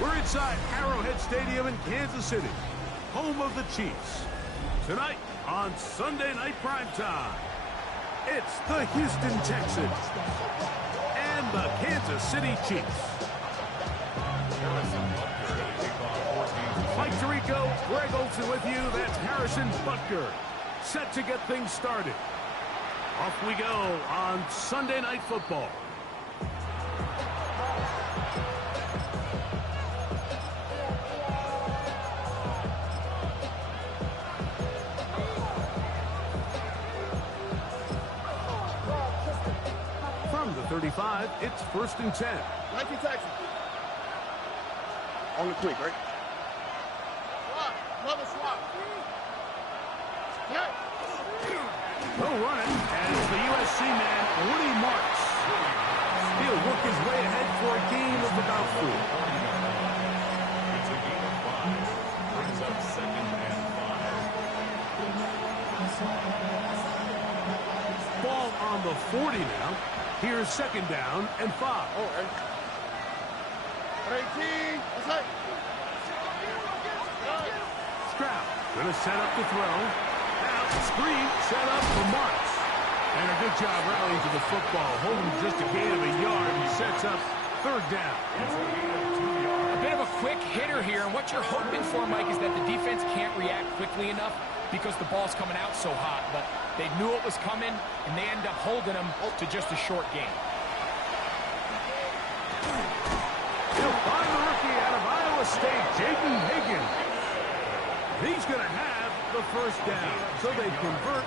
We're inside Arrowhead Stadium in Kansas City, home of the Chiefs. Tonight on Sunday Night Primetime, it's the Houston Texans and the Kansas City Chiefs. Mike Tirico, Greg Olsen with you. That's Harrison Butker, set to get things started. Off we go on Sunday Night Football. From the 35, it's 1st and 10. 19 Texans. On the quick, right? Swap. Another swap. Yeah. No running, and it's the USC man, Woody Marks. He'll work his way ahead for a gain of about 4. It's a gain of 5. Brings up 2nd and 5. Ball on the 40 now. Here's 2nd down and 5. Oh, right. 18. That's right. Stroud gonna set up the throw. Now screen set up for Marks. And a good job rallying to the football. Holding just a gain of a yard. He sets up 3rd down. A bit of a quick hitter here, and what you're hoping for, Mike, is that the defense can't react quickly enough because the ball's coming out so hot. But they knew it was coming, and they end up holding them to just a short gain. He'll find the rookie out of Iowa State, Jaden Higgins. He's going to have the 1st down, so they convert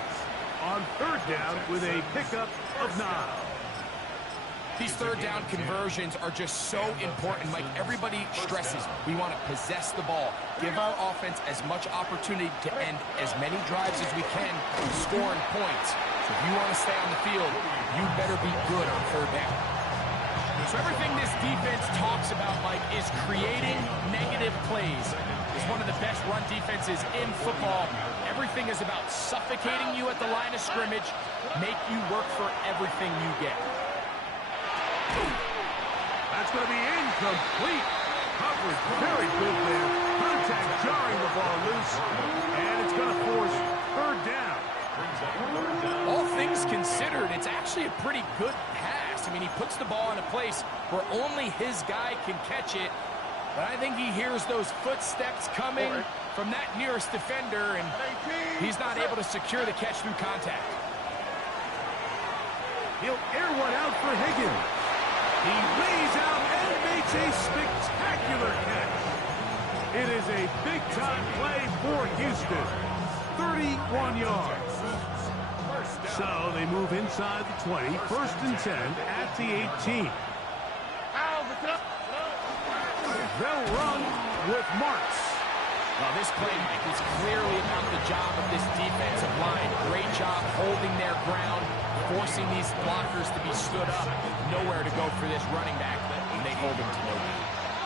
on 3rd down with a pickup of 9. These 3rd down conversions are just so important, Mike. Everybody stresses we want to possess the ball, give our offense as much opportunity to end as many drives as we can, scoring points. So if you want to stay on the field, you better be good on 3rd down. So everything this defense talks about, Mike, is creating negative plays. It's one of the best run defenses in football. Everything is about suffocating you at the line of scrimmage, make you work for everything you get. That's going to be incomplete. Coverage very good there. Contact jarring the ball loose. And it's going to force 3rd down. All things considered, it's actually a pretty good pass. I mean, he puts the ball in a place where only his guy can catch it. But I think he hears those footsteps coming from that nearest defender, and he's not able to secure the catch through contact. He'll air one out for Higgins. He lays out and makes a spectacular catch. It is a big-time play for Houston. 31 yards. So they move inside the 20. 1st and 10 at the 18. They'll run with Marks. Well, this play, Mike, is clearly about the job of this defensive line. Great job holding their ground, forcing these blockers to be stood up. Nowhere to go for this running back, and they hold him to no gain.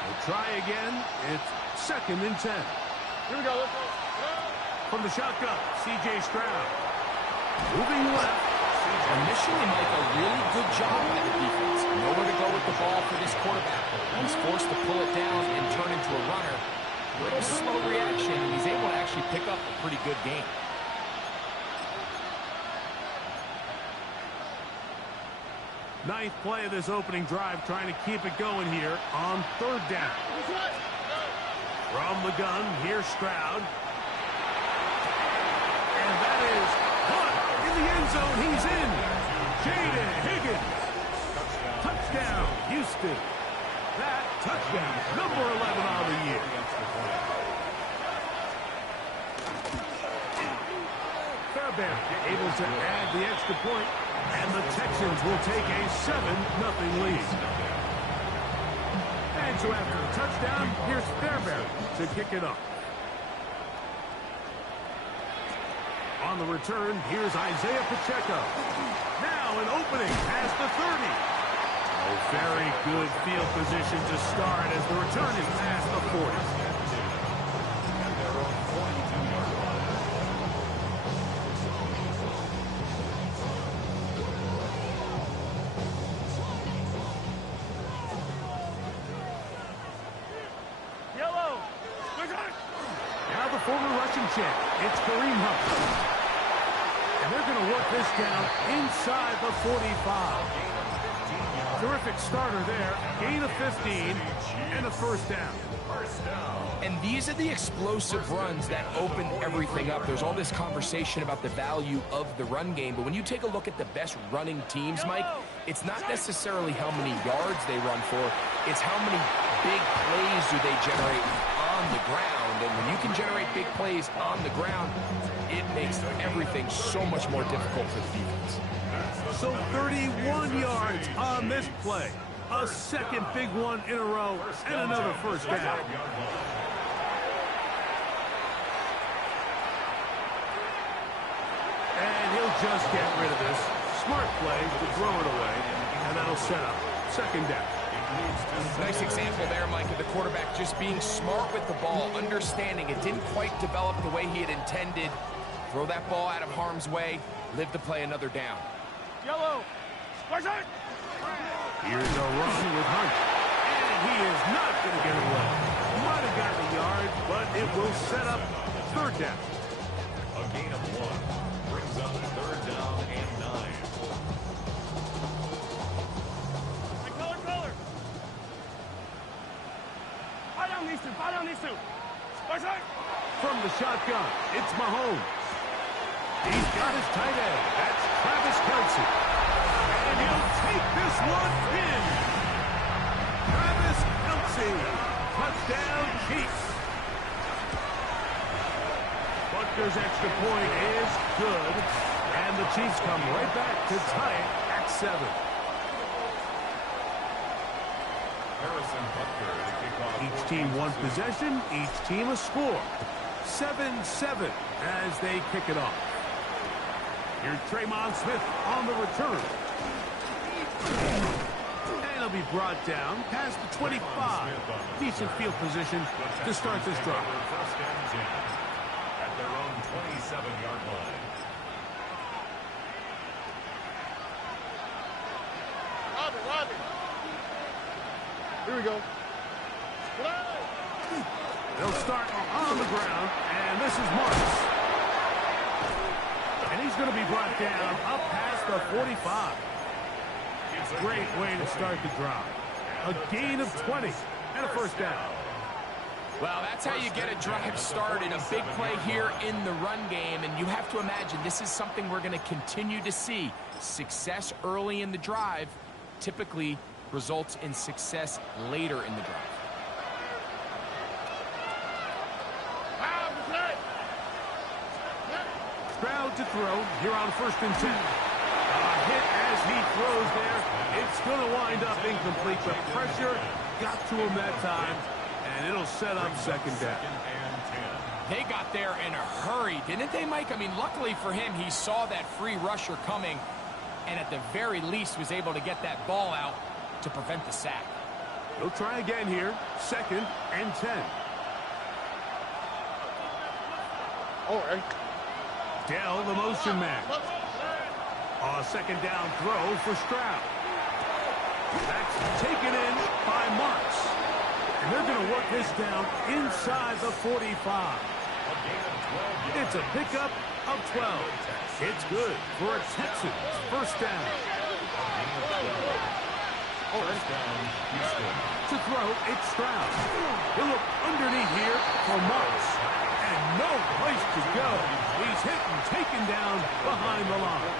We'll try again. It's 2nd and 10. Here we go. Let's go. From the shotgun, C.J. Stroud. Moving left. Initially, Mike, a really good job by the defense. Nowhere to go with the ball for this quarterback. He's forced to pull it down and turn into a runner. A little slow reaction, and he's able to actually pick up a pretty good game. Ninth play of this opening drive, trying to keep it going here on 3rd down. From the gun, here's Stroud. And that is caught in the end zone. He's in. Jaden Higgins. Touchdown, Houston. That touchdown, number 11 on the year. Fairbairn able to add the extra point, and the Texans will take a 7-0 lead. And so after the touchdown, here's Fairbairn to kick it off. On the return, here's Isaiah Pacheco. Now an opening past the 30. A very good field position to start as the return is past the 40. former Russian champ. It's Kareem Hunt. And they're going to work this down inside the 45. Terrific starter there. Gain of 15 and a first down. And these are the explosive runs that open everything up. There's all this conversation about the value of the run game, but when you take a look at the best running teams, Mike, it's not necessarily how many yards they run for, it's how many big plays do they generate on the ground. And when you can generate big plays on the ground, it makes everything so much more difficult for the defense. So 31 yards on this play. A second big one in a row and another first down. And he'll just get rid of this. Smart play to throw it away, and that'll set up second down. Nice example there, Mike, of the quarterback just being smart with the ball, understanding it didn't quite develop the way he had intended. Throw that ball out of harm's way, live to play another down. Yellow. Squash it. Here's a run with Hunt. And he is not going to get away. Might have gotten a yard, but it will set up third down. A gain of 1 brings up third down and 9. Color. Fire down these two. Squash it. From the shotgun, it's Mahomes. He's got his tight end. That's Travis Kelce. And he'll take this one in. Travis Kelce. Touchdown, Chiefs. Butker's extra point is good. And the Chiefs come right back to tie it at 7. Harrison Butker to kick off. Each team one possession, each team a score. 7-7 as they kick it off. Here's Draymond Smith on the return. And he'll be brought down past the 25. Decent field position to start this drive. First and 10 at their own 27-yard line. Robbie. Here we go. They'll start on the ground, and this is Marks. And he's going to be brought down up past the 45. Great way to start the drive. A gain of 20 and a first down. Well, that's how you get a drive started. A big play here in the run game, and you have to imagine this is something we're going to continue to see. Success early in the drive typically results in success later in the drive. Stroud to throw here on 1st and 10. A hit as he throws there. It's going to wind up incomplete. The pressure got to him that time, and it'll set up second down. They got there in a hurry, didn't they, Mike? I mean, luckily for him, he saw that free rusher coming, and at the very least was able to get that ball out to prevent the sack. He'll try again here. 2nd and 10. All right. Dell, the motion man. A second down throw for Stroud. That's taken in by Marks. And they're going to work this down inside the 45. It's a pickup of 12. It's good for a Texans first down. To throw, it's Stroud. He'll look underneath here for Marks. And no place to go. He's hit and taken down behind the line.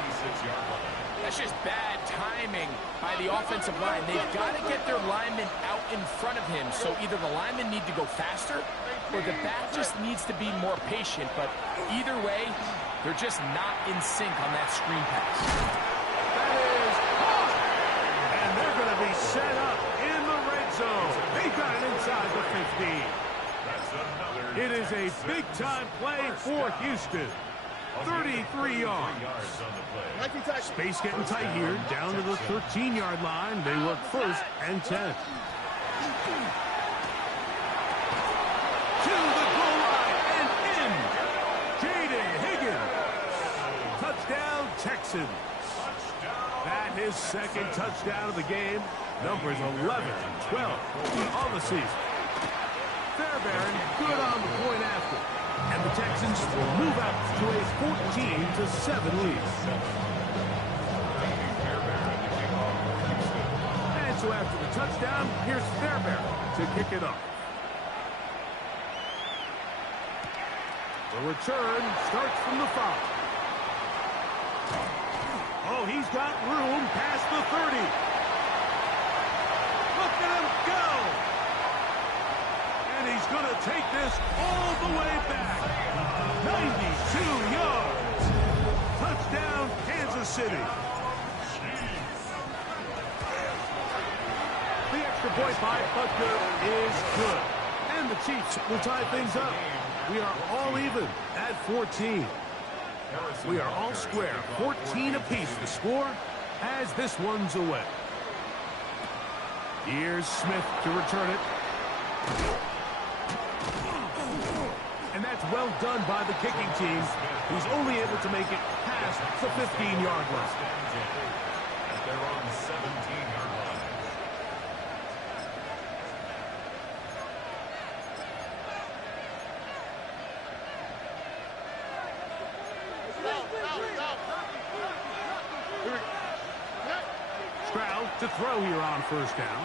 That's just bad timing by the offensive line. They've got to get their linemen out in front of him. So either the linemen need to go faster or the back just needs to be more patient. But either way, they're just not in sync on that screen pass. That is caught. And they're going to be set up in the red zone. They've got it inside the 15. It is a big-time play for Houston. 33 yards. Space getting tight here. Down to the 13-yard line. They work 1st and 10. To the goal line and in. Jaden Higgins. Touchdown, Texans. That his second touchdown of the game. Numbers 11 and 12 on the season. Fairbairn good on the point after. And the Texans will move out to a 14-7 lead. And so after the touchdown, here's Fairbairn to kick it off. The return starts from the 5. Oh, he's got room past the 30. Look at him go. And he's going to take this all the way back. 92 yards. Touchdown, Kansas City. The extra point by Butker is good. And the Chiefs will tie things up. We are all even at 14. We are all square. 14 apiece the score as this one's away. Here's Smith to return it. And that's well done by the kicking team, who's only able to make it past the 15-yard line. They're on the 17-yard line. Stroud to throw here on first down.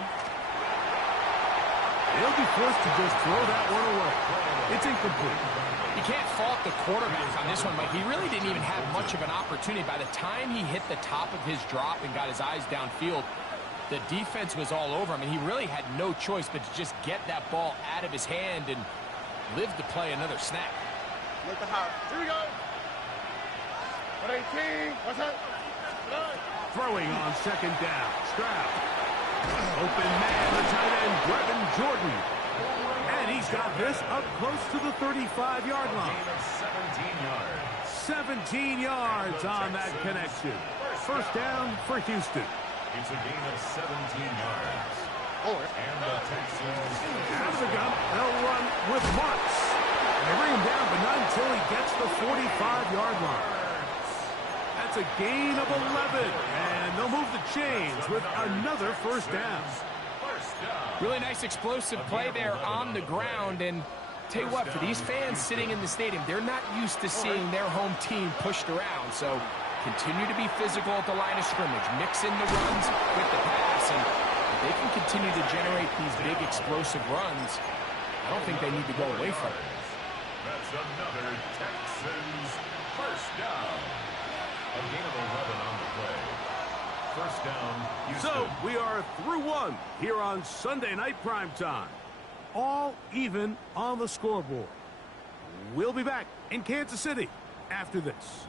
They'll be forced to just throw that one away. It's incomplete. You can't fault the quarterback on this one, Mike. He really didn't even have much of an opportunity. By the time he hit the top of his drop and got his eyes downfield, the defense was all over him, and he really had no choice but to just get that ball out of his hand and live to play another snap. Look the house. Here we go. 118. What's that? Throwing on second down. Stroud. Open man, the tight end, Brevin Jordan. And he's got this up close to the 35-yard line. 17 yards on that connection. First down for Houston. It's a gain of 17 yards. And the Texans... Out of the gun, they'll run with Marks. They bring him down, but not until he gets the 45-yard line. That's a gain of 11, and they'll move the chains with another first down. Really nice explosive play there on the ground, and tell you what, for these fans sitting in the stadium, they're not used to seeing their home team pushed around, so continue to be physical at the line of scrimmage, mix in the runs with the pass, and if they can continue to generate these big explosive runs, I don't think they need to go away from it. That's another Texans first down. A gain of 11 on the play. First down, Houston. So we are through one here on Sunday Night Primetime. All even on the scoreboard. We'll be back in Kansas City after this.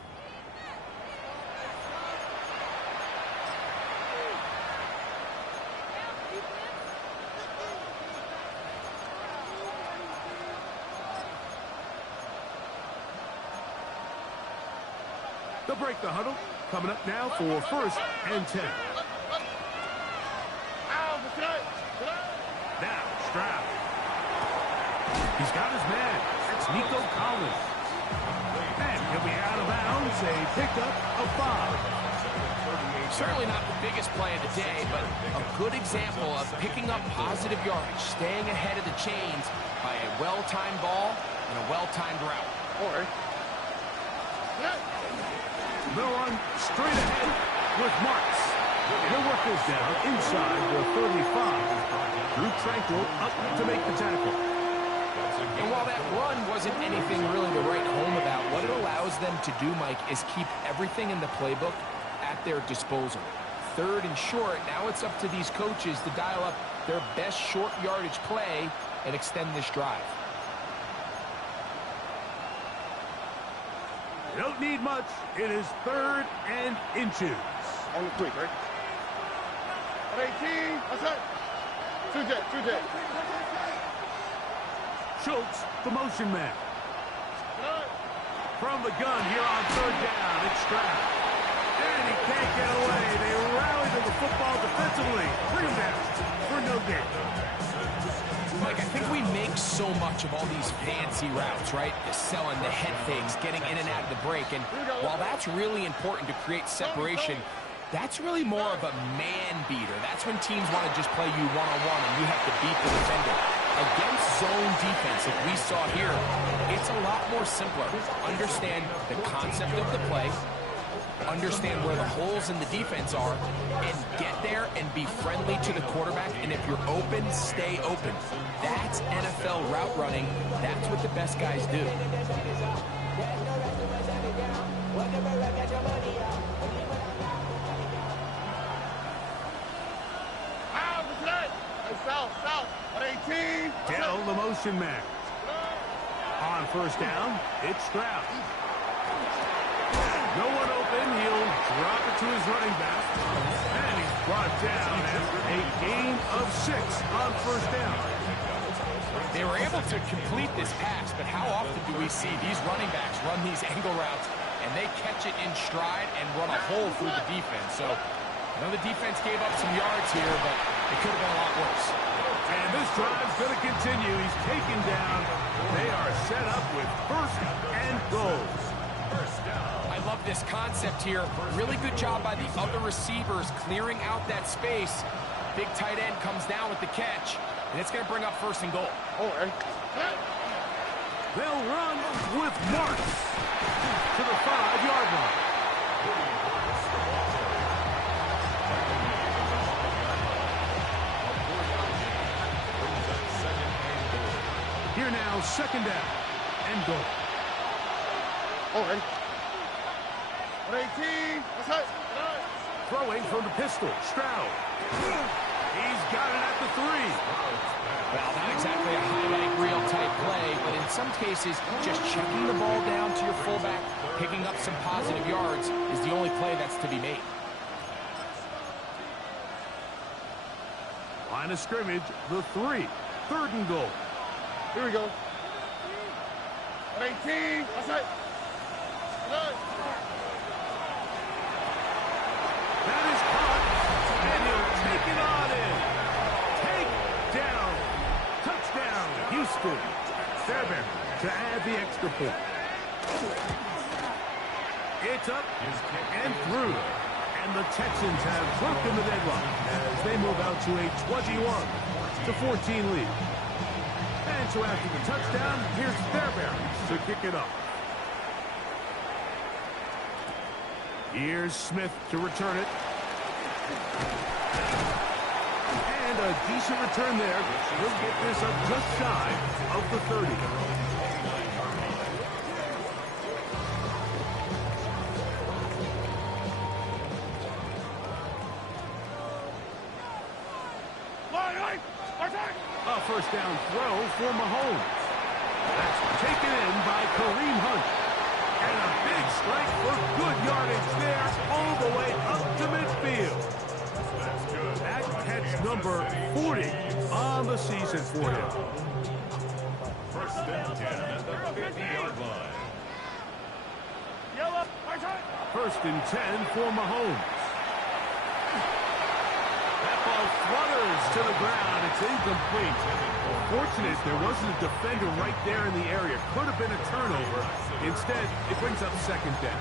They'll break the huddle. Coming up now for first and 10. Now, Stroud. He's got his man. That's Nico Collins. And he'll be out of bounds. A pickup of 5. Certainly not the biggest play of the day, but a good example of picking up positive yardage, staying ahead of the chains by a well-timed ball and a well-timed route. They'll run straight ahead with Marks. He'll work this down inside the 35. Drew Tranquil up to make the tackle. And while that run wasn't anything really to write home about, what it allows them to do, Mike, is keep everything in the playbook at their disposal. Third and short, now it's up to these coaches to dial up their best short yardage play and extend this drive. Don't need much. It is 3rd and inches. On the quick, right? 118. What's that? 2J. Schultz, the motion man. From the gun here on 3rd down, it's Stroud. And he can't get away. They rally to the football defensively. Bring him down for no gain. Mike, I think we make so much of all these fancy routes, right? The selling, the head fakes, getting in and out of the break. And while that's really important to create separation, that's really more of a man beater. That's when teams want to just play you one-on-one and you have to beat the defender. Against zone defense like we saw here, it's a lot more simpler. Understand the concept of the play, understand where the holes in the defense are, and get there and be friendly to the quarterback. And if you're open, stay open. That's NFL route running. That's what the best guys do. South, 18. Dell, the motion man. On first down, it's Stroud. No one open. He'll drop it to his running back. And he's brought down after a gain of 6 on first down. They were able to complete this pass, but how often do we see these running backs run these angle routes and they catch it in stride and run a hole through the defense? So I know the defense gave up some yards here, but it could have been a lot worse. And this drive's going to continue. He's taken down. They are set up with first and goal. I love this concept here. Really good job by the other receivers clearing out that space. Big tight end comes down with the catch, and it's going to bring up first and goal. They'll run with Marks to the 5-yard line. Here now, second down and goal. 18. Throwing from the pistol, Stroud. He's got it at the 3. Well, not exactly a highlight reel type play, but in some cases, just checking the ball down to your fullback, picking up some positive yards is the only play that's to be made. Line of scrimmage, the 3. Third and goal. Here we go. 18. That is caught, and he'll take it on in. Take down. Touchdown, Houston. Fairbairn to add the extra point. It's up and through. And the Texans have broken the deadlock as they move out to a 21-14 lead. And so after the touchdown, here's Fairbairn to kick it off. Here's Smith to return it. And a decent return there. He'll get this up just shy of the 30. A first down throw for Mahomes. That's taken in by Kareem Hunt. And a big strike for good yardage there all the way up to midfield. That catch number 40 on the season for him. First and 10 at the 50-yard line. First and 10 for Mahomes. That ball flutters to the ground. It's incomplete. Fortunate there wasn't a defender right there in the area. Could have been a turnover. Instead, it brings up second down.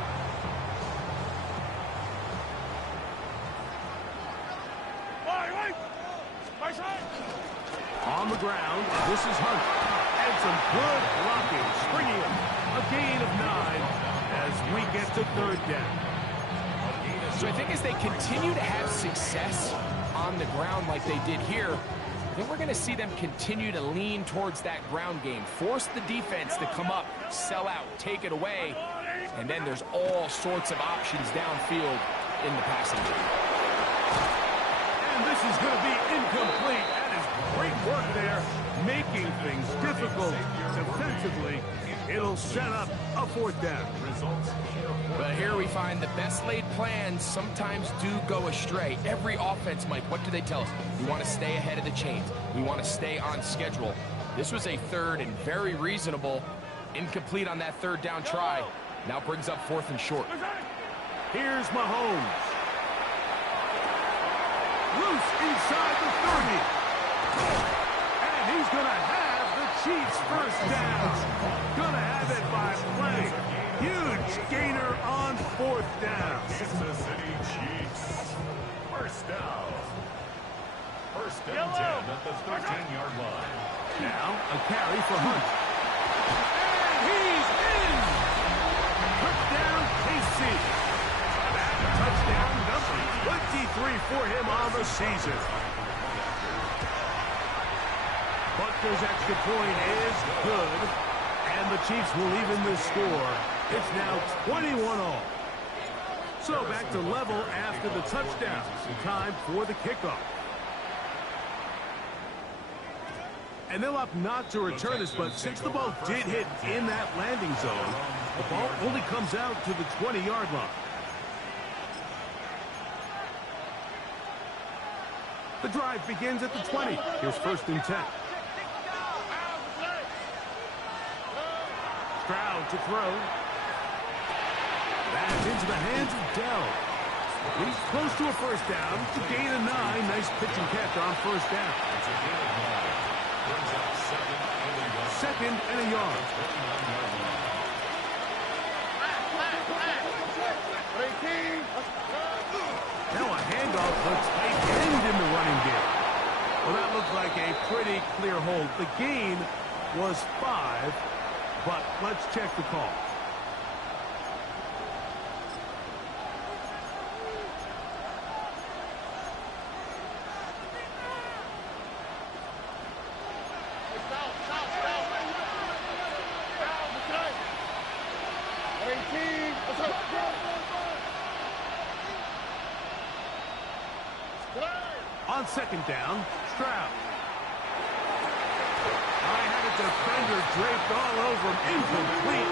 On the ground, this is Hunt. And some good blocking, springing him. A gain of 9 as we get to third down. So I think as they continue to have success on the ground like they did here, I think we're going to see them continue to lean towards that ground game. Force the defense to come up, sell out, take it away, and then there's all sorts of options downfield in the passing game. And this is going to be incomplete. That is great work there, making things difficult defensively. It'll set up a fourth down. But here we find the best laid plans sometimes do go astray. Every offense, Mike, what do they tell us? We want to stay ahead of the chains. We want to stay on schedule. This was a third and very reasonable. Incomplete on that third down try. Now brings up fourth and short. Here's Mahomes. Loose inside the 30. And he's going to have the Chiefs first down. Going to have it by play. Huge gainer on fourth down. Kansas City Chiefs. First down. First and 10 at the 13-yard line. Now a carry for Hunt. And he's in! Touchdown, KC. That touchdown number 23 for him on the season. Butker's extra point is good, and the Chiefs will even this score. It's now 21-all. So back to level after the touchdown. Time for the kickoff. And they'll opt not to return this, but since the ball did hit in that landing zone, the ball only comes out to the 20-yard line. The drive begins at the 20. Here's 1st and 10. Stroud to throw. That's into the hands of Dell. He's close to a 1st down to gain a 9. Nice pitch and catch on 1st down. 2nd and a yard. Now a handoff, but tight end in the running game. Well, that looked like a pretty clear hold. The gain was 5, but let's check the call. On 2nd down, Stroud. I had a defender draped all over him. Incomplete.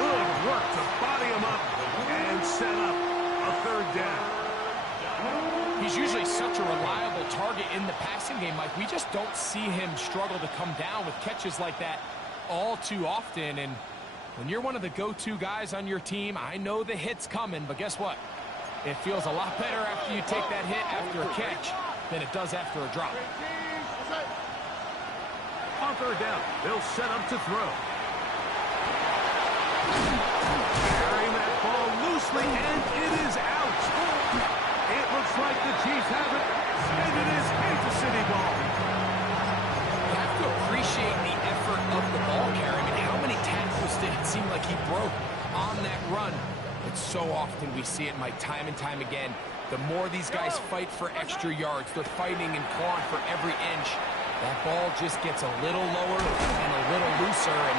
Good work to body him up and set up a 3rd down. He's usually such a reliable target in the passing game, Mike. We just don't see him struggle to come down with catches like that all too often. And when you're one of the go-to guys on your team, I know the hit's coming, but guess what? It feels a lot better after you take that hit after a catch than it does after a drop. On 3rd down, they'll set up to throw. Carrying that ball loosely, and it is out. It looks like the Chiefs have it, and it is Kansas City ball. You have to appreciate the effort of the ball carrier. I mean, how many tackles did it seem like he broke on that run? But so often we see it, Mike, time and time again. The more these guys fight for extra yards, they're fighting and clawing for every inch. That ball just gets a little lower and a little looser. And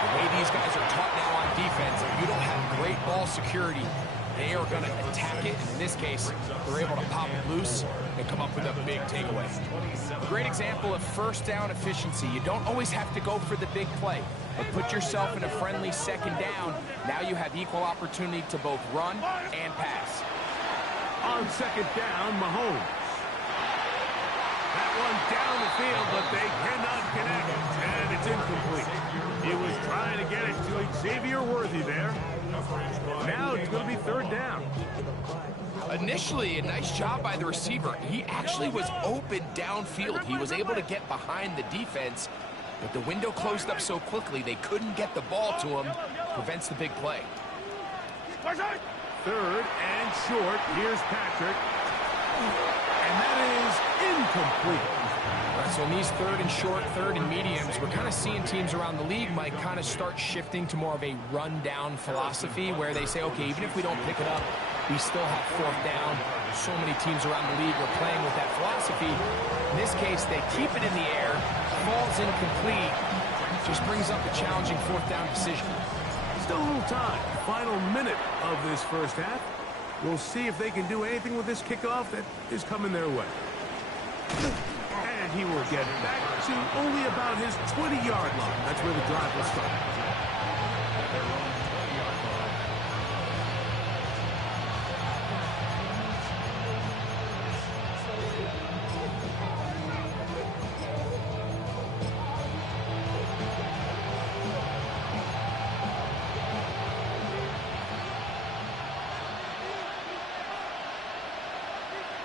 the way these guys are taught now on defense, if you don't have great ball security, they are going to attack it. And in this case, they're able to pop it loose and come up with a big takeaway. Great example of 1st down efficiency. You don't always have to go for the big play, but put yourself in a friendly 2nd down. Now you have equal opportunity to both run and pass. On 2nd down, Mahomes. That one down the field, but they cannot connect, and it's incomplete. He was trying to get it to Xavier Worthy there. Now it's going to be 3rd down. Initially, a nice job by the receiver. He actually was open downfield. He was able to get behind the defense, but the window closed up so quickly they couldn't get the ball to him. Prevents the big play. 3rd and short. Here's Patrick. And that is incomplete. All right, so in these 3rd and short, 3rd and mediums, we're kind of seeing teams around the league, Mike, kind of start shifting to more of a run-down philosophy where they say, okay, even if we don't pick it up, we still have 4th down. So many teams around the league are playing with that philosophy. In this case, they keep it in the air, falls incomplete, just brings up a challenging 4th down decision. Still a little time. Final minute of this 1st half. We'll see if they can do anything with this kickoff that is coming their way. And he will get back to only about his 20-yard line. That's where the drive will start.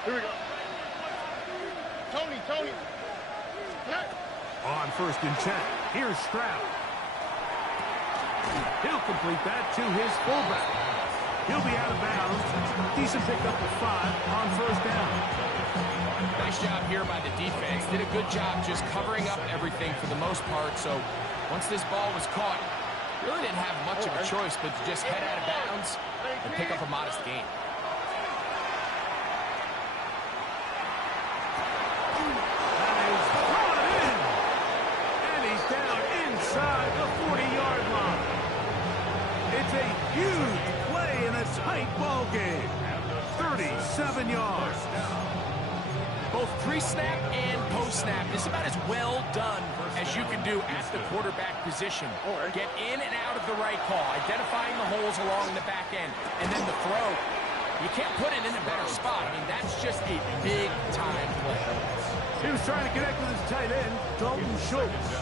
Here we go. Tony. On 1st and 10, here's Stroud. He'll complete that to his fullback. He'll be out of bounds. Decent pickup of 5 on first down. Nice job here by the defense. Did a good job just covering up everything for the most part. So once this ball was caught, really didn't have much of a choice but to just head out of bounds and pick up a modest gain. Inside the 40-yard line. It's a huge play in a tight ball game. 37 yards. Both pre-snap and post-snap is about as well done as you can do at the quarterback position. Get in and out of the right call, identifying the holes along the back end, and then the throw. You can't put it in a better spot. I mean, that's just a big-time play. He was trying to connect with his tight end, Dalton Schultz.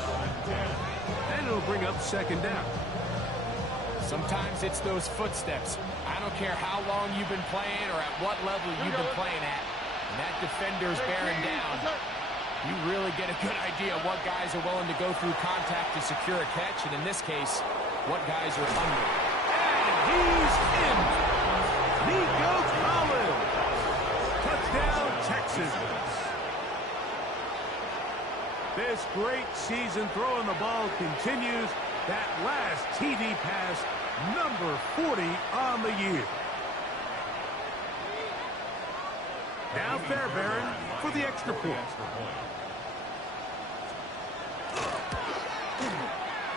And it'll bring up second down. Sometimes it's those footsteps. I don't care how long you've been playing or at what level you've been playing at. And that defender's bearing down. You really get a good idea of what guys are willing to go through contact to secure a catch. And in this case, what guys are under. And he's in. Nico Collins. Touchdown, Texans. This great season throwing the ball continues. That last TD pass, number 40 on the year. Now Fairbairn for the extra point.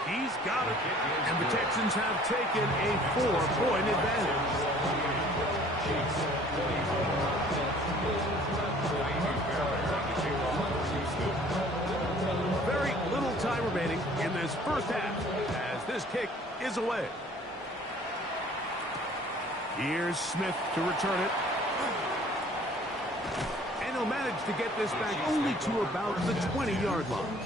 He's got it. And the Texans have taken a 4-point advantage. Very little time remaining in this first half as this kick is away. Here's Smith to return it. And he'll manage to get this back only to about the 20-yard line.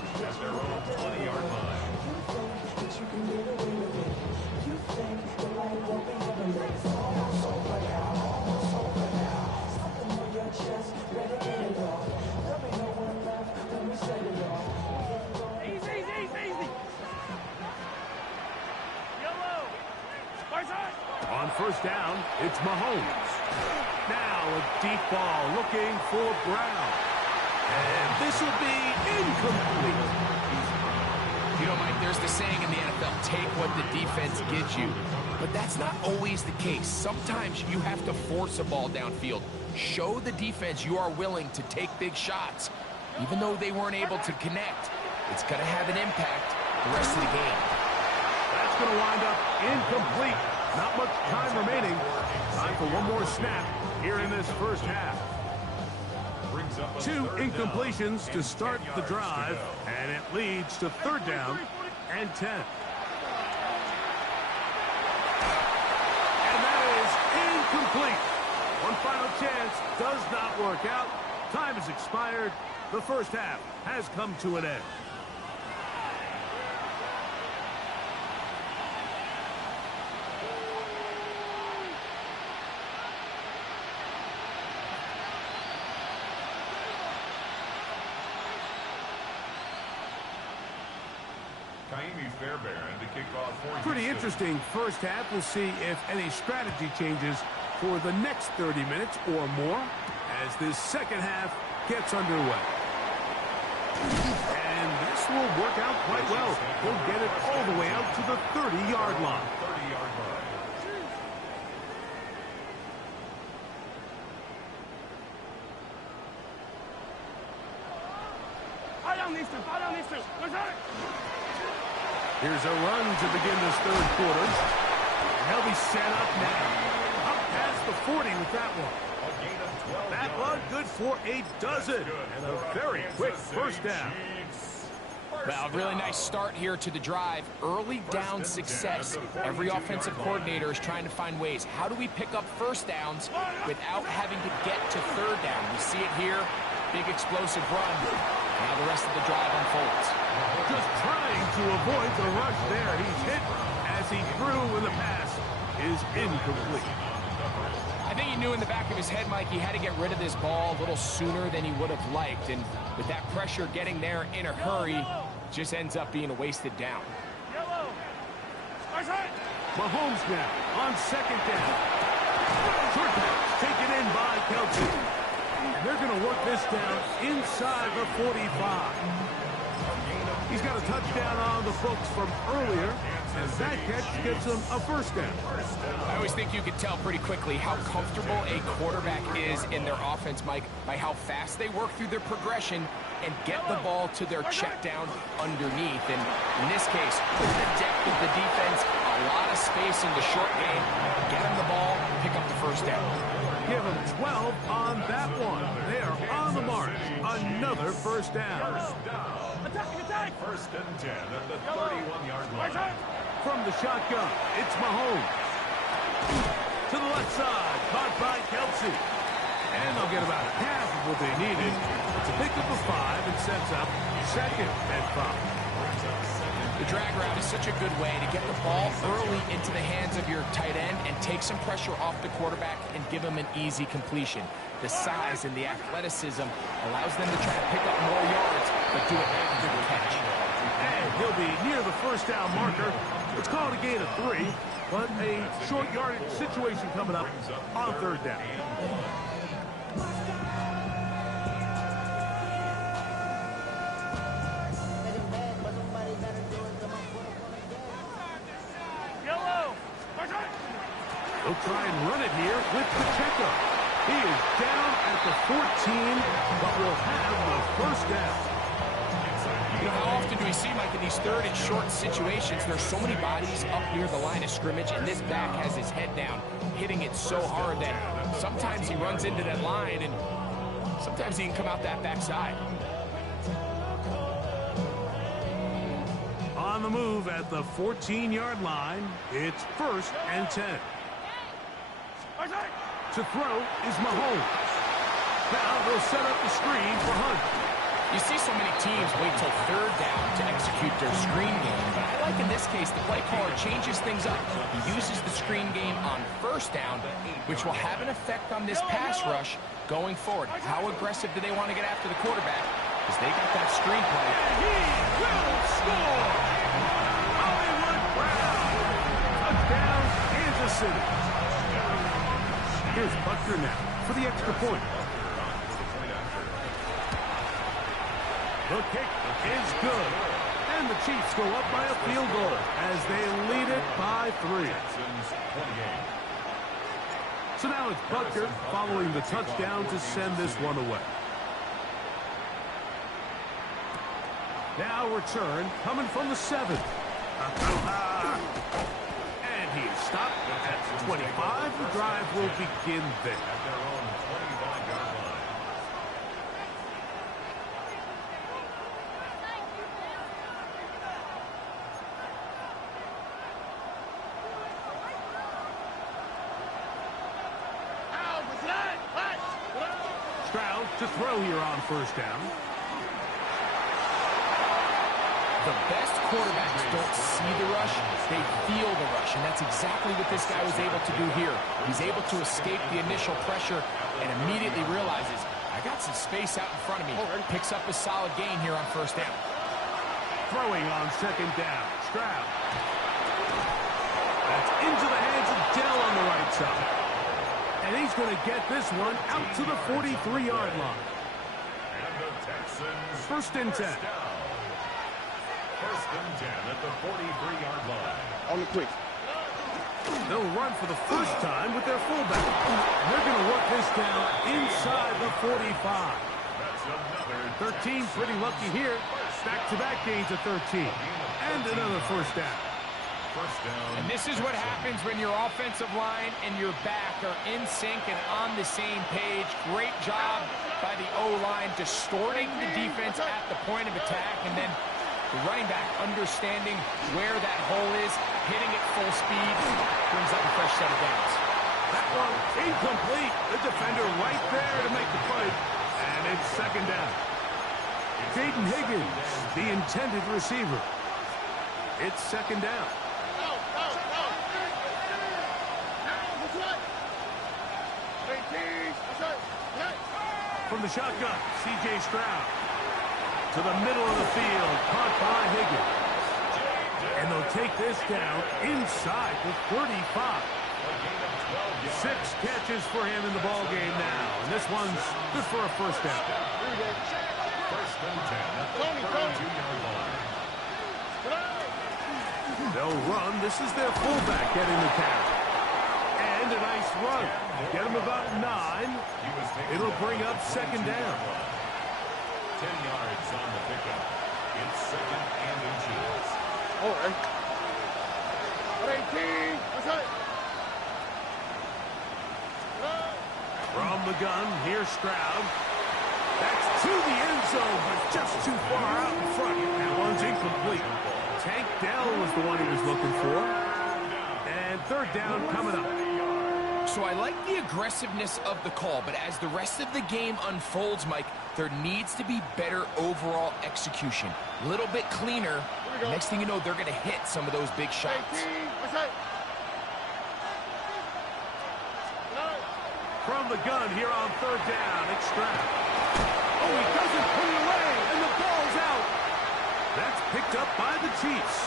On first down, it's Mahomes. Now a deep ball looking for Brown. And this will be incomplete. You know, Mike, there's the saying in the NFL, take what the defense gives you. But that's not always the case. Sometimes you have to force a ball downfield. Show the defense you are willing to take big shots. Even though they weren't able to connect, it's going to have an impact the rest of the game. That's going to wind up incomplete. Not much time remaining. Time for one more snap here in this first half. 2 incompletions to start the drive, and it leads to third down and 10. And that is incomplete. One final chance does not work out. Time has expired. The first half has come to an end. Pretty interesting first half. We'll see if any strategy changes for the next 30 minutes or more as this second half gets underway. And this will work out quite well. He'll get it all the way out to the 30-yard line. Here's a run to begin this third quarter. And he'll be set up now. Up past the 40 with that one. That one good for a dozen. And a very quick first down. Well, really nice start here to the drive. Early down success. Every offensive coordinator is trying to find ways. How do we pick up first downs without having to get to third down? We see it here. Big explosive run. Now the rest of the drive unfolds. Just trying to avoid the rush there. He's hit as he threw when the pass is incomplete. I think he knew in the back of his head, Mike, he had to get rid of this ball a little sooner than he would have liked. And with that pressure getting there in a hurry, just ends up being a wasted down. Mahomes now on second down. Short pass taken in by Kelsey. And they're going to work this down inside the 45. He's got a touchdown on the books from earlier, and that catch gets him a first down. I always think you can tell pretty quickly how comfortable a quarterback is in their offense, Mike, by how fast they work through their progression and get the ball to their check down underneath. And in this case, with the depth of the defense, a lot of space in the short game, get them the ball, pick up the first down. Give them 12 on that one. They are on the mark. Another first down. First and 10 at the 31-yard line. From the shotgun, it's Mahomes. To the left side, caught by Kelsey. And they'll get about half of what they needed to pick up a 5 and sets up second and 5. The drag route is such a good way to get the ball early into the hands of your tight end and take some pressure off the quarterback and give him an easy completion. The size and the athleticism allows them to try to pick up more yards, but do it after the catch. And he'll be near the first down marker. It's called a gain of 3, but a short yardage situation coming up on third down. He'll try and run it here with Pacheco. He is down at the 14, but will have the first down. You know, how often do we see, Mike, in these third and short situations, there's so many bodies up near the line of scrimmage, and this back has his head down, hitting it so hard that sometimes he runs into that line, and sometimes he can come out that backside. On the move at the 14-yard line, it's first and 10. To throw is Mahomes. Now they'll set up the screen for Hunt. You see so many teams wait till third down to execute their screen game, but I like in this case the play caller changes things up. He uses the screen game on first down, which will have an effect on this pass rush going forward. How aggressive do they want to get after the quarterback? Because they got that screen play. And he will score! Hollywood Brown! Touchdown, Kansas City. Here's Butker now for the extra point. The kick is good. And the Chiefs go up by a field goal as they lead it by 3. So now it's Butker following the touchdown to send this one away. Now return coming from the 7. And he is stopped at 25. The drive will begin there. At their own 25-yard line. Stroud to throw here on first down. The best quarterbacks don't see the rush, they feel the rush, and that's exactly what this guy was able to do here. He's able to escape the initial pressure and immediately realizes, I got some space out in front of me. Picks up a solid gain here on first down. Throwing on second down. Stroud. That's into the hands of Dell on the right side. And he's going to get this one out to the 43-yard line. And the Texans First and 10. First and 10 at the 43-yard line. On the quick. They'll run for the first time with their fullback. And they're going to work this down inside the 45. That's another 13 pretty lucky here. Back-to-back gains of 13. And another first down. first down. And this is what happens when your offensive line and your back are in sync and on the same page. Great job by the O-line distorting the defense at the point of attack, and then the running back understanding where that hole is, hitting it full speed, brings up a fresh set of downs. That one incomplete. The defender right there to make the play. And it's second down. Jaden Higgins, the intended receiver. It's second down. From the shotgun, C.J. Stroud. To the middle of the field, caught by Higgins. And they'll take this down inside the 35. A gain of 12 yards. 6 catches for him in the ball game now. And this one's good for a first down. First and 10 at the Tony. 32-yard line. They'll run. This is their fullback getting the carry. And a nice run. Get him about 9. He was taken It'll down bring at up the second 22-yard down. line. 10 yards on the pickup. It's second and inches. All right. 18. What's that? From the gun, here's Stroud. That's to the end zone, but just too far out in front. That one's incomplete. Tank Dell was the one he was looking for. And third down coming up. So I like the aggressiveness of the call, but as the rest of the game unfolds, Mike, there needs to be better overall execution. A little bit cleaner. Next thing you know, they're going to hit some of those big shots. 18. What's that? From the gun here on third down, it's Stroud. Oh, he doesn't put it away, and the ball's out. That's picked up by the Chiefs.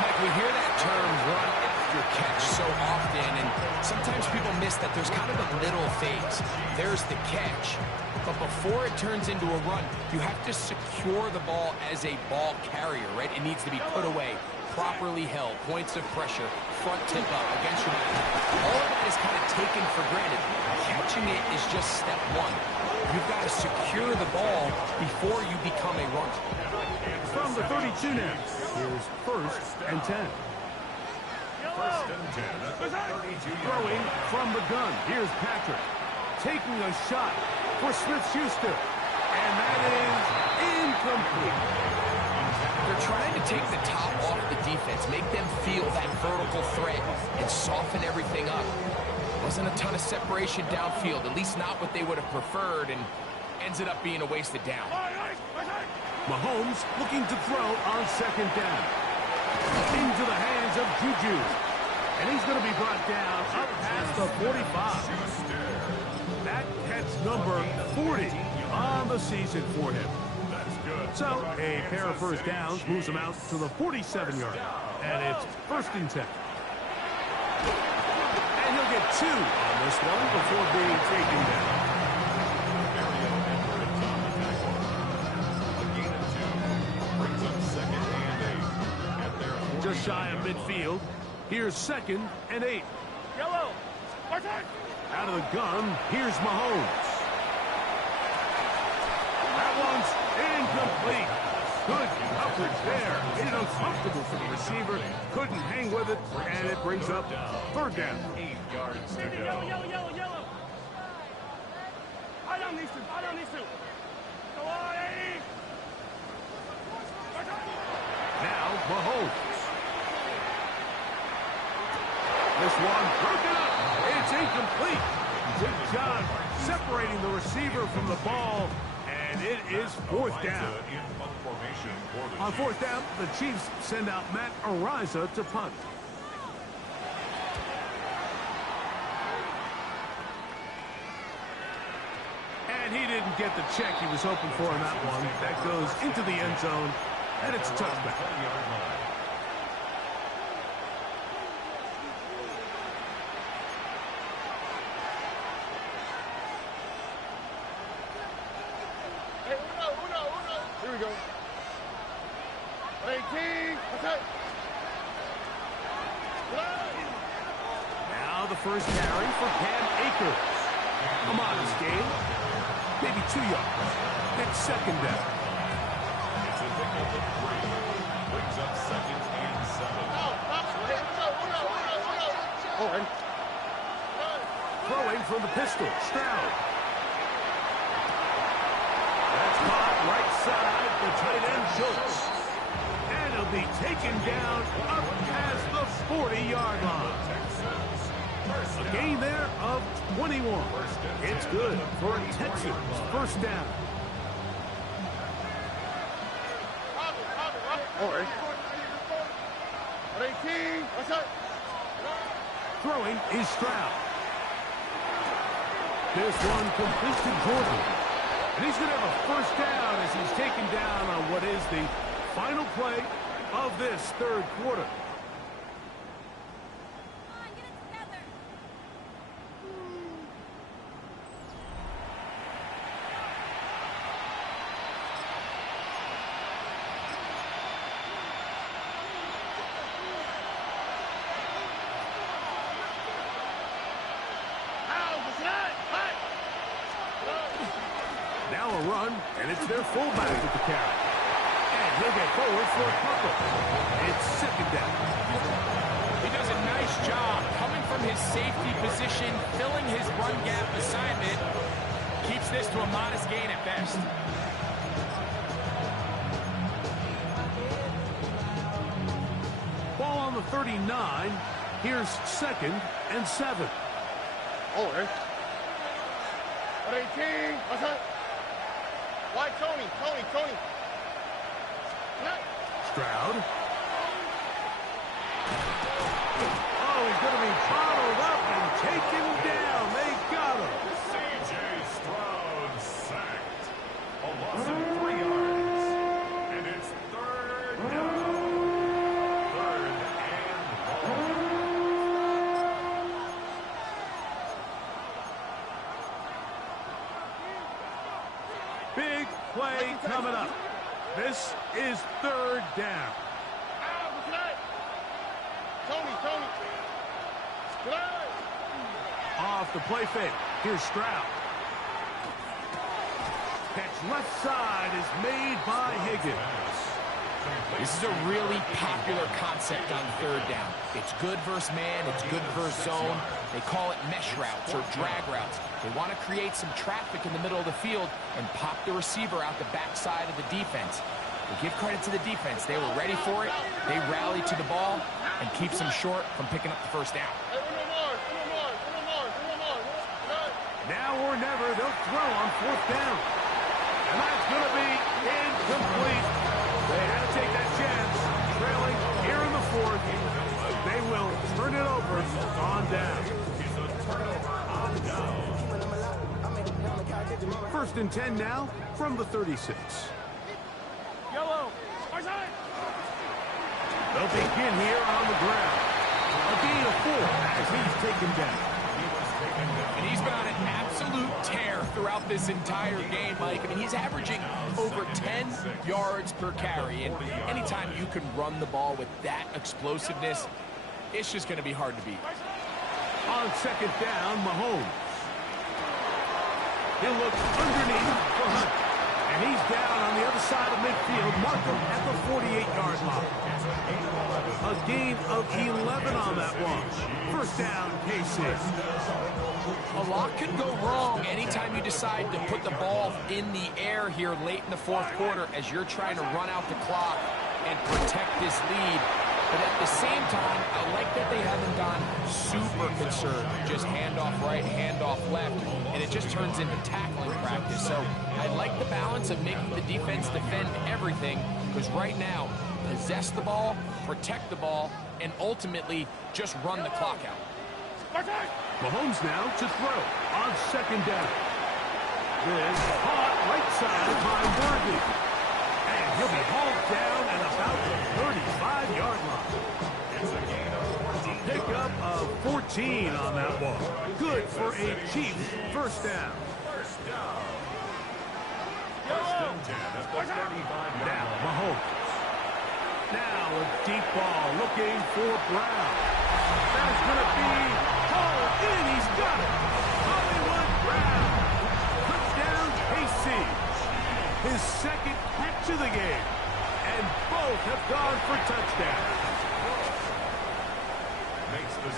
Mike, we hear that term run after catch so often, and sometimes people miss that there's kind of a middle phase. There's the catch, but before it turns into a run, you have to secure the ball as a ball carrier, right? It needs to be put away, properly held, points of pressure, front tip up against your back. All of that is kind of taken for granted. Catching it is just step one. You've got to secure the ball before you become a runner. From the 32 now, here's first and 10. First and 10 at the 32-yard Throwing line. from the gun, here's Patrick. Taking a shot for Smith-Schuster. And that is incomplete. They're trying to take the top off the defense, make them feel that vertical threat, and soften everything up. Wasn't a ton of separation downfield, at least not what they would have preferred, and ends it up being a wasted down. Mahomes looking to throw on second down. Into the hands of Juju. And he's going to be brought down up past the 45. That catch number 40 on the season for him. So, a pair of first downs moves him out to the 47-yard. And it's first and 10. And he'll get 2 on this one before being taken down. Just shy of midfield. Here's second and 8. Yellow. Out of the gun, here's Mahomes. That one's incomplete. Good coverage there. Made it uncomfortable for the receiver. Couldn't hang with it, and it brings up third down. 8 yards to go. Yellow. I don't need to. Go on, Eddie. Now Mahomes. This one broken up. It's incomplete. Good job separating the receiver from the ball, and it is fourth down. On fourth down, the Chiefs send out Matt Ariza to punt. And he didn't get the check he was hoping for in that one. That goes into the end zone, and it's a touchback. Here we go. 18. What's that? Now the first carry for Cam Akers. A modest game. Maybe 2 yards. It's second down. It's a pickup of 3. Brings up second and 7. All right. Throwing from the pistol, Stroud. That's caught right side, the tight end Schultz. And he'll be taken down up past the 40-yard line. A gain there of 21. It's good for a Texans first down. All right. 18. What's that? Throwing is Stroud. This one complete to Jordan. And he's going to have a first down as he's taken down on what is the final play of this third quarter. run, and it's their fullback with the carry. And he'll get forward for a couple. It's second down. He does a nice job coming from his safety position, filling his run gap assignment. Keeps this to a modest gain at best. Ball on the 39. Here's 2nd and 7. Over. 18. What's up? Why Tony? Stroud. Oh, he's going to be bottled up and taken down. They got him. C.J. Stroud sacked. A loss of 3 yards. And it's 3rd down. 3rd and long. Big play coming up. This is 3rd down. Tony. Off the play fake. Here's Stroud. Catch left side is made by Higgins. This is a really popular concept on 3rd down. It's good versus man, it's good versus zone. They call it mesh routes or drag routes. They want to create some traffic in the middle of the field and pop the receiver out the backside of the defense. They give credit to the defense. They were ready for it. They rallied to the ball and keeps them short from picking up the 1st down. Now or never, they'll throw on 4th down. And that's going to be incomplete. They had to take that chance. Trailing here in the 4th. They will turn it over on down. 1st and 10 now from the 36. Yellow. They'll begin here on the ground. A gain of 4 as he's taken down. And he's been on an absolute tear throughout this entire game, Mike. I mean, he's averaging over 10 yards per carry. And anytime you can run the ball with that explosiveness, it's just going to be hard to beat. On 2nd down, Mahomes. He'll look underneath for Hunt. And he's down on the other side of midfield. Mark him at the 48-yard line. A gain of 11 on that one. 1st down, KC. A lot can go wrong anytime you decide to put the ball in the air here late in the 4th quarter as you're trying to run out the clock and protect this lead. But at the same time, I like that they haven't gone super conservative. Just handoff right, handoff left, and it just turns into tackling practice. So I like the balance of making the defense defend everything, because right now, possess the ball, protect the ball, and ultimately just run the clock out. Mahomes now to throw on 2nd down. This caught right side by Worthy. And he'll be hauled down at about the 35-yard line. It's a gain of 14. Pick up of 14 on that one. Good for a Chiefs 1st down. 1st down. 1st and 10 at the 35-yard Now line. Mahomes. Now a deep ball looking for Brown. That's going to be hauled in. He's got it. Hollywood Brown. Touchdown, KC. His 2nd catch of the game. And both have gone for touchdowns.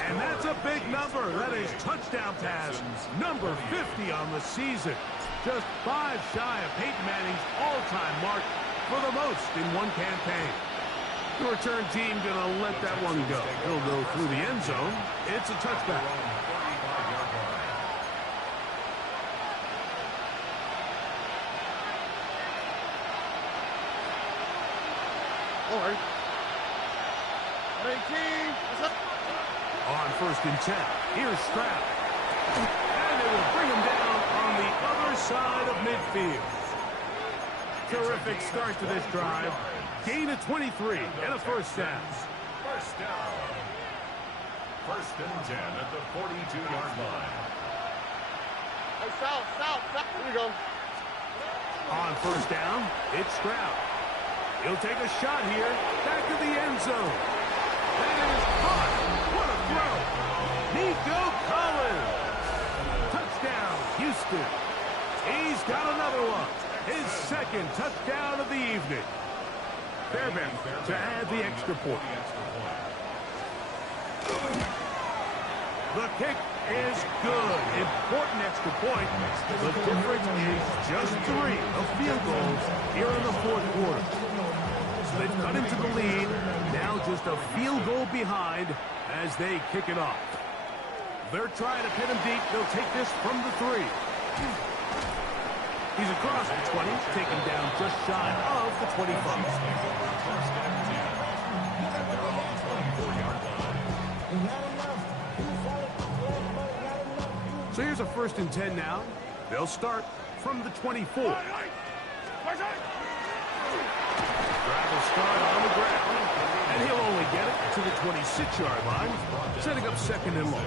And that's a big number. That is touchdown pass number 50 on the season. Just 5 shy of Peyton Manning's all-time mark for the most in one campaign. The return team going to let that one go. He'll go through the end zone. It's a touchback. Over. 18. What's up? On 1st and 10, here's Stroud. And they will bring him down on the other side of midfield. Terrific start to this drive. Gain of 23 and a 1st down. 1st down. 1st and 10 at the 42-yard line. Hey, south. Here we go. On 1st down, it's Stroud. He'll take a shot here. Back to the end zone. That is caught. What a throw. Nico Collins. Touchdown, Houston. He's got another one. his second touchdown of the evening. Fairbairn to add the extra point. The kick is good. Important extra point. The difference is just 3 of field goals here in the fourth quarter. So they've cut into the lead. Now just a field goal behind as they kick it off. They're trying to pin him deep. They'll take this from the 3. He's across the 20, taken down just shy of the 25. So here's a 1st and 10 now. They'll start from the 24. Drive will start on the ground, and he'll only get it to the 26-yard line, setting up 2nd and long.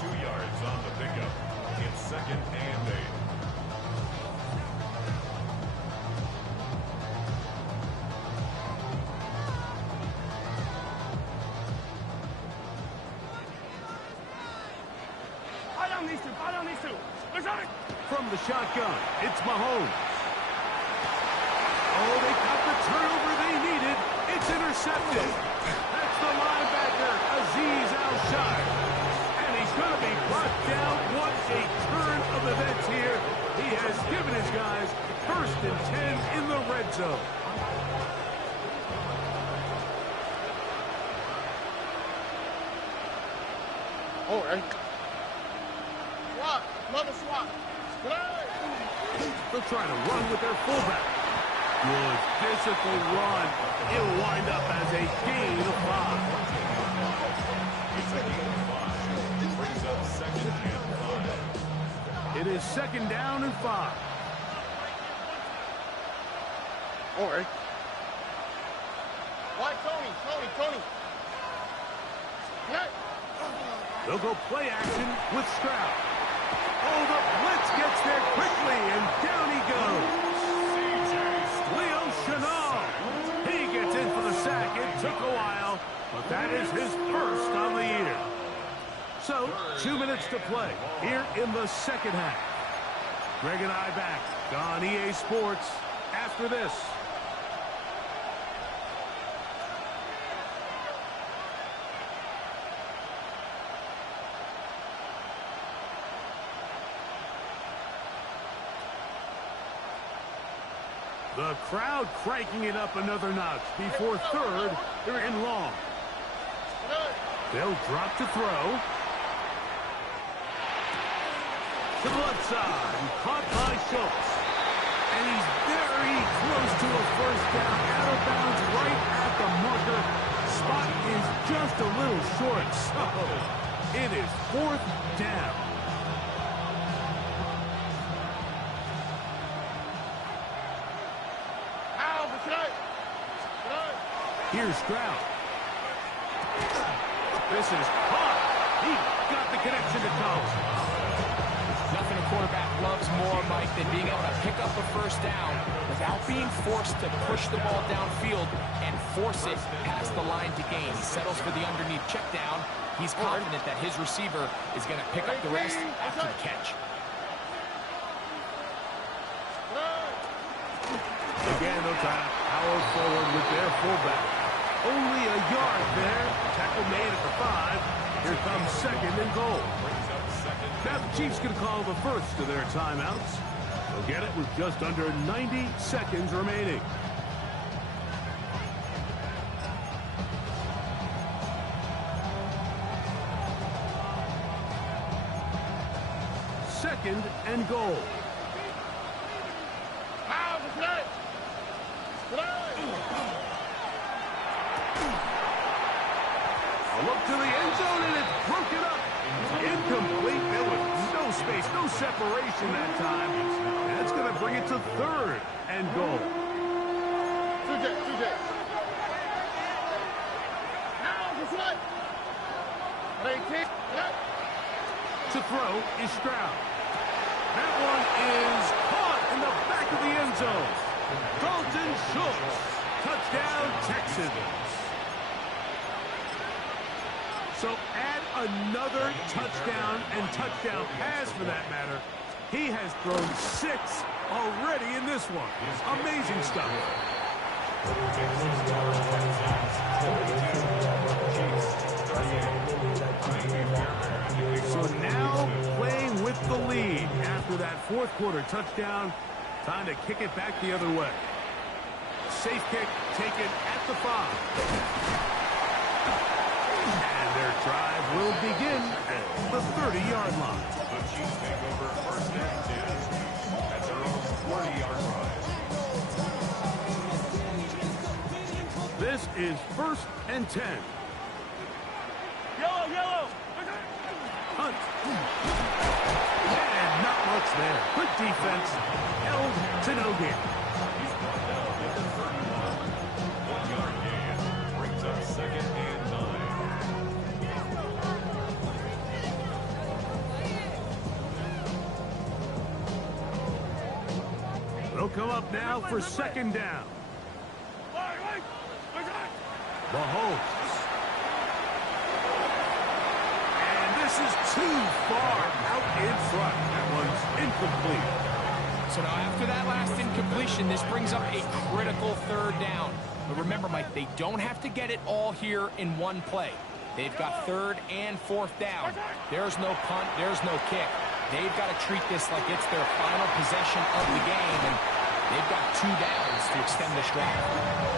2 yards on the pickup. It's 2nd and 8. From the shotgun, it's Mahomes. Oh, they got the turnover they needed. It's intercepted. That's the linebacker, Azeez Al-Shire. And he's going to be brought down. What a turn of events here. He has given his guys 1st and 10 in the red zone. All right. Swap. Another swap. They'll try to run with their fullback. Good physical run. It'll wind up as a gain of 5. It's a gain of 5. It brings up 2nd and 5. It is 2nd down and 5. All right. Why, Tony. Hey. They'll go play action with Stroud. Oh, the blitz gets there quickly, and down he goes. Layjohn5. He gets in for the sack. It took a while, but that is his 1st on the year. So, 2 minutes to play here in the 2nd half. Greg and I back on EA Sports after this. The crowd cranking it up another notch before 3rd. They're in long. They'll drop to throw. To the left side. Caught by Schultz. And he's very close to a 1st down. Out of bounds right at the marker. Spot is just a little short. So it is 4th down. Here's Stroud. This is caught. He got the connection to Collins. Nothing a quarterback loves more, Mike, than being able to pick up a 1st down without being forced to push the ball downfield and force it past the line to gain. He settles for the underneath check down. He's confident that his receiver is going to pick up the rest after the catch. Again, they'll try to power forward with their fullback. Only a yard there. Tackle made at the 5. Here comes 2nd and goal. Now the Chiefs can call the 1st of their timeouts. They'll get it with just under 90 seconds remaining. Second and goal. A look to the end zone, and it's broken up. Incomplete. There was no space, no separation that time. That's going to bring it to 3rd and goal. To throw is Stroud. That one is caught in the back of the end zone. Dalton Schultz. Touchdown, Texans. So add another touchdown and touchdown pass for that matter. He has thrown 6 already in this one. Amazing stuff. So now playing with the lead after that fourth quarter touchdown. Time to kick it back the other way. Safe kick taken at the 5. And their drive will begin at the 30-yard line. The Chiefs take over first and 10 at their own 40-yard line. This is first and 10. Yellow. Hunt. And not much there. Good defense. Held to no gain. He's brought down at the 31. 1-yard gain brings up second and 9. They'll come up now for second down. Mahomes. And this is too far out in front. That one's incomplete. So now after that last incompletion, this brings up a critical third down. But remember, Mike, they don't have to get it all here in one play. They've got third and fourth down. There's no punt. There's no kick. They've got to treat this like it's their final possession of the game, and they've got 2 downs to extend this drive.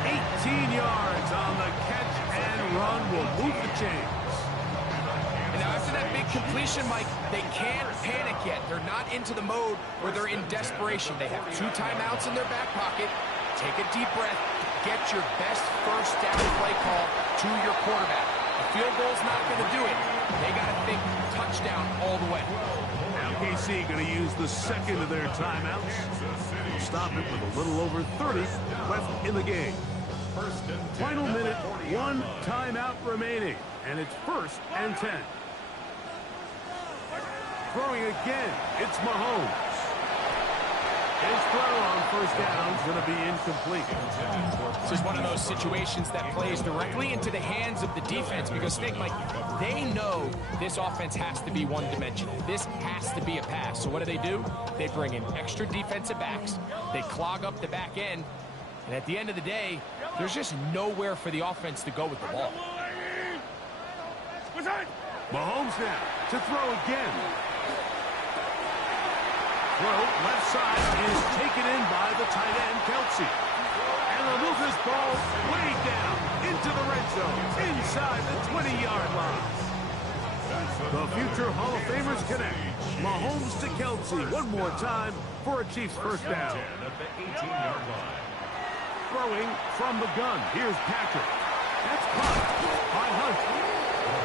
18 yards on the catch and run will move the chains. And now after that big completion, Mike, they can't panic yet. They're not into the mode where they're in desperation. They have 2 timeouts in their back pocket. Take a deep breath. Get your best first down play call to your quarterback. A field goal's not going to do it. They got to think touchdown all the way. Now KC going to use the second of their timeouts. Stop it with a little over 30 left in the game. Final minute, 1 timeout remaining, and it's first and 10. Throwing again, it's Mahomes. His throw on first down is going to be incomplete. This is one of those situations that plays directly into the hands of the defense because, Snake, Mike, they know this offense has to be one-dimensional. This has to be a pass. So what do? They bring in extra defensive backs. They clog up the back end. And at the end of the day, there's just nowhere for the offense to go with the ball. Mahomes now to throw again. Throw left side is taken in by the tight end, Kelsey. And they'll move this ball way down into the red zone, inside the 20-yard line. The future Hall of Famers connect. Mahomes to Kelsey one more time for a Chiefs first down. At the 18-yard line. Throwing from the gun. Here's Patrick. That's caught by Hunt.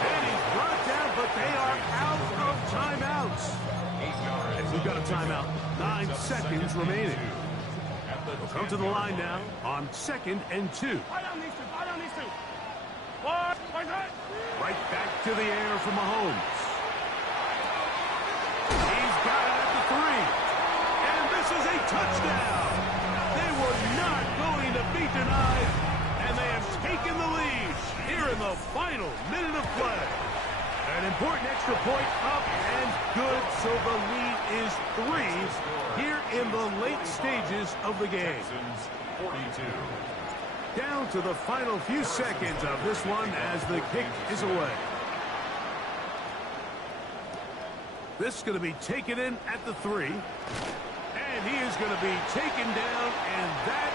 And he's brought down, but they are out of timeouts. And we've got a timeout. 9 seconds remaining. We'll come to the line now on second and 2. Right back to the air for Mahomes. He's got it at the 3. And this is a touchdown. They were not going to be denied, and they have taken the lead here in the final minute of play. An important extra point up and good, so the lead is 3 here in the late stages of the game. 42. Down to the final few seconds of this one as the kick is away. This is going to be taken in at the 3. And he is going to be taken down, and that